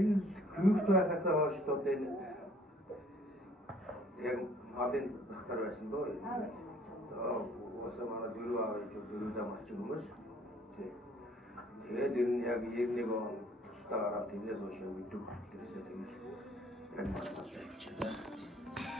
Энэ хөвгт байхасаа хойш одоо энэ яг хадын захтар байсан дөө. Уусаа манай дөрөв аав дөрөв замч хүмүүс. Тэгээд энэ яг 91 он тусдаа гараад тиймээс хойш мэддэг хэрэгсээ тэгэж яг